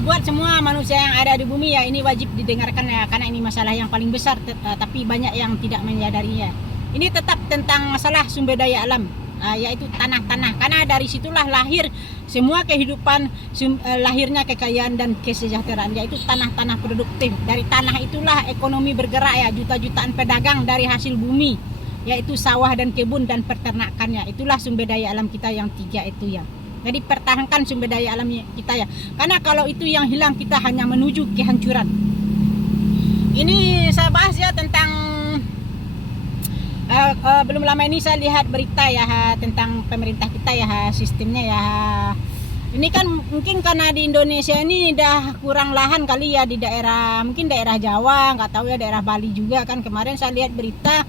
buat semua manusia yang ada di bumi ya, ini wajib didengarkan ya, karena ini masalah yang paling besar, tapi banyak yang tidak menyadarinya. Ini tetap tentang masalah sumber daya alam, yaitu tanah-tanah, karena dari situlah lahir semua kehidupan, lahirnya kekayaan dan kesejahteraan, yaitu tanah-tanah produktif. Dari tanah itulah ekonomi bergerak ya, juta-jutaan pedagang dari hasil bumi, yaitu sawah dan kebun dan peternakannya. Itulah sumber daya alam kita yang tiga itu ya. Jadi pertahankan sumber daya alam kita ya, karena kalau itu yang hilang kita hanya menuju kehancuran. Ini saya bahas ya tentang belum lama ini saya lihat berita ya tentang pemerintah kita ya, sistemnya ya. Ini kan mungkin karena di Indonesia ini udah kurang lahan kali ya, di daerah mungkin daerah Jawa, nggak tahu ya, daerah Bali juga kan. Kemarin saya lihat berita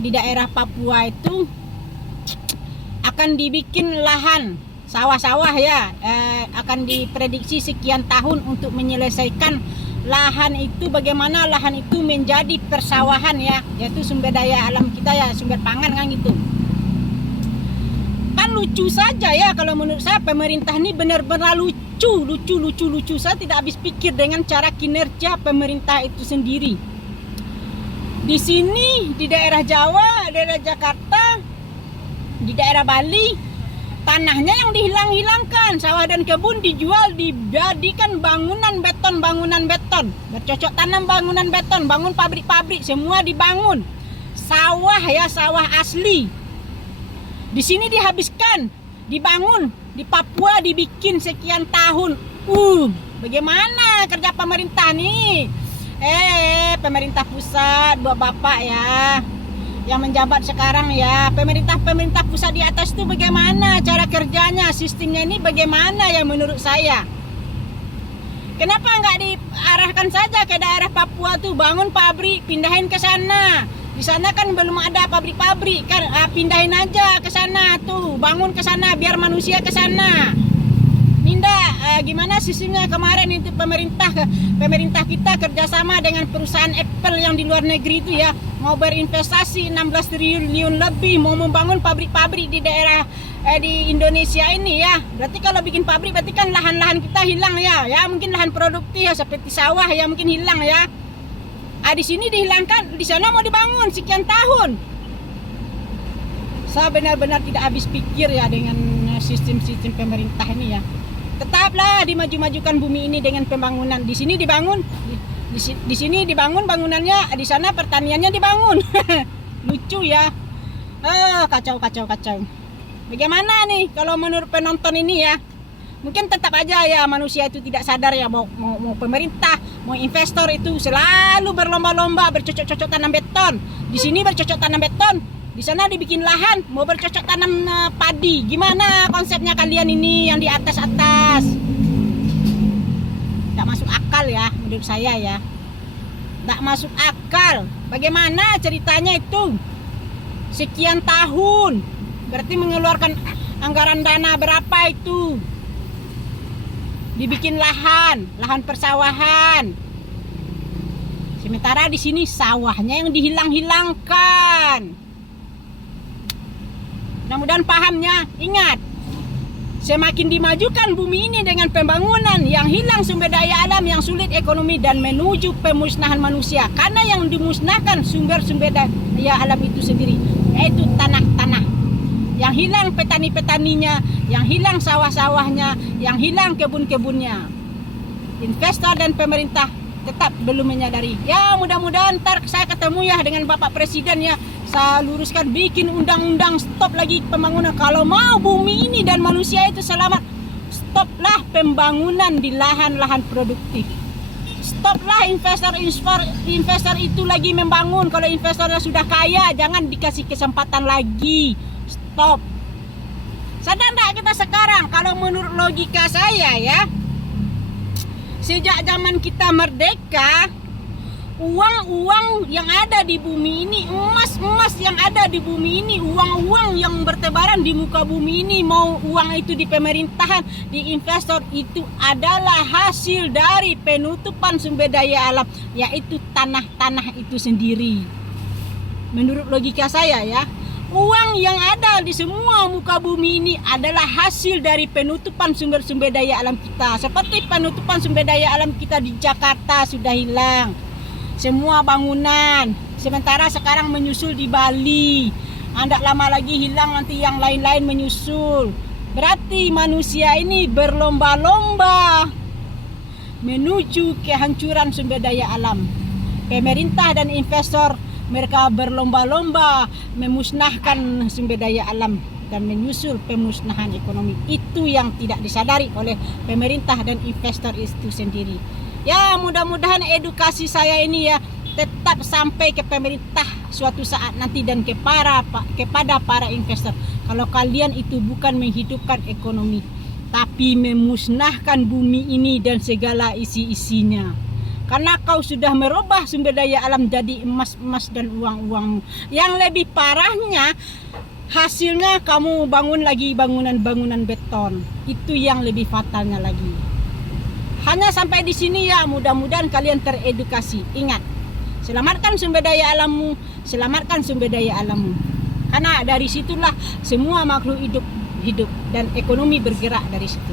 di daerah Papua itu akan dibikin lahan sawah-sawah ya, akan diprediksi sekian tahun untuk menyelesaikan lahan itu, bagaimana lahan itu menjadi persawahan ya, yaitu sumber daya alam kita ya, sumber pangan kan gitu. Kan lucu saja ya, kalau menurut saya pemerintah ini benar-benar lucu. Saya tidak habis pikir dengan cara kinerja pemerintah itu sendiri. Di sini di daerah Jawa, daerah Jakarta, di daerah Bali, tanahnya yang dihilang-hilangkan, sawah dan kebun dijual, dijadikan bangunan beton, bercocok tanam bangunan beton, bangun pabrik-pabrik, semua dibangun. Sawah ya, sawah asli. Di sini dihabiskan, dibangun, di Papua dibikin sekian tahun. Bagaimana kerja pemerintah nih? Pemerintah pusat, buat bapak ya, yang menjabat sekarang ya, pemerintah pusat di atas itu bagaimana cara kerjanya, sistemnya ini bagaimana ya menurut saya. Kenapa nggak diarahkan saja ke daerah Papua tuh, bangun pabrik, pindahin ke sana. Di sana kan belum ada pabrik-pabrik kan, pindahin aja ke sana tuh, bangun ke sana biar manusia ke sana. Ninda, gimana sistemnya kemarin itu pemerintah kita kerjasama dengan perusahaan Apple yang di luar negeri itu ya, mau berinvestasi 16 triliun lebih, mau membangun pabrik-pabrik di daerah di Indonesia ini ya. Berarti kalau bikin pabrik berarti kan lahan-lahan kita hilang ya, mungkin lahan produktif ya seperti sawah ya mungkin hilang ya. Di sini dihilangkan, di sana mau dibangun sekian tahun. Saya benar-benar tidak habis pikir ya dengan sistem-sistem pemerintah ini ya. Tetaplah dimaju-majukan bumi ini dengan pembangunan. Di sini dibangun, di sini dibangun bangunannya, di sana pertaniannya dibangun. Lucu ya. Kacau. Bagaimana nih kalau menurut penonton ini ya? Mungkin tetap aja ya manusia itu tidak sadar ya, mau pemerintah, mau investor itu selalu berlomba-lomba bercocok-cocok tanam beton. Di sini bercocok tanam beton, di sana dibikin lahan, mau bercocok tanam padi. Gimana konsepnya kalian ini yang di atas-atas? Tidak masuk akal ya menurut saya ya. Tidak masuk akal. Bagaimana ceritanya itu? Sekian tahun. Berarti mengeluarkan anggaran dana berapa itu? Dibikin lahan persawahan. Sementara di sini sawahnya yang dihilang-hilangkan. Mudah-mudahan pahamnya. Ingat, semakin dimajukan bumi ini dengan pembangunan, yang hilang sumber daya alam, yang sulit ekonomi, dan menuju pemusnahan manusia. Karena yang dimusnahkan sumber-sumber daya alam itu sendiri, yaitu tanah-tanah. Yang hilang petani-petaninya, yang hilang sawah-sawahnya, yang hilang kebun-kebunnya. Investor dan pemerintah tetap belum menyadari. Ya mudah-mudahan ntar saya ketemu ya dengan Bapak Presiden ya, saya luruskan, bikin undang-undang stop lagi pembangunan. Kalau mau bumi ini dan manusia itu selamat, stoplah pembangunan di lahan-lahan produktif. Stoplah investor itu lagi membangun. Kalau investornya sudah kaya, jangan dikasih kesempatan lagi. Stop. Sadar enggak kita sekarang, kalau menurut logika saya ya, sejak zaman kita merdeka, uang-uang yang ada di bumi ini, emas-emas yang ada di bumi ini, uang-uang yang bertebaran di muka bumi ini, mau uang itu di pemerintahan, di investor, itu adalah hasil dari penutupan sumber daya alam, yaitu tanah-tanah itu sendiri. Menurut logika saya ya, Uang yang ada di semua muka bumi ini adalah hasil dari penutupan sumber-sumber daya alam kita. Seperti penutupan sumber daya alam kita di Jakarta sudah hilang. Semua bangunan. Sementara sekarang menyusul di Bali. Tidak lama lagi hilang, nanti yang lain-lain menyusul. Berarti manusia ini berlomba-lomba menuju kehancuran sumber daya alam. Pemerintah dan investor mereka berlomba-lomba memusnahkan sumber daya alam dan menyusul pemusnahan ekonomi. Itu yang tidak disadari oleh pemerintah dan investor itu sendiri. Ya, mudah-mudahan edukasi saya ini ya tetap sampai ke pemerintah suatu saat nanti dan kepada para investor. Kalau kalian itu bukan menghidupkan ekonomi, tapi memusnahkan bumi ini dan segala isi-isinya. Karena kau sudah merubah sumber daya alam jadi emas-emas dan uang-uang. Yang lebih parahnya, hasilnya kamu bangun lagi bangunan-bangunan beton. Itu yang lebih fatalnya lagi. Hanya sampai di sini ya, mudah-mudahan kalian teredukasi. Ingat, selamatkan sumber daya alammu, selamatkan sumber daya alammu. Karena dari situlah semua makhluk hidup dan ekonomi bergerak dari situ.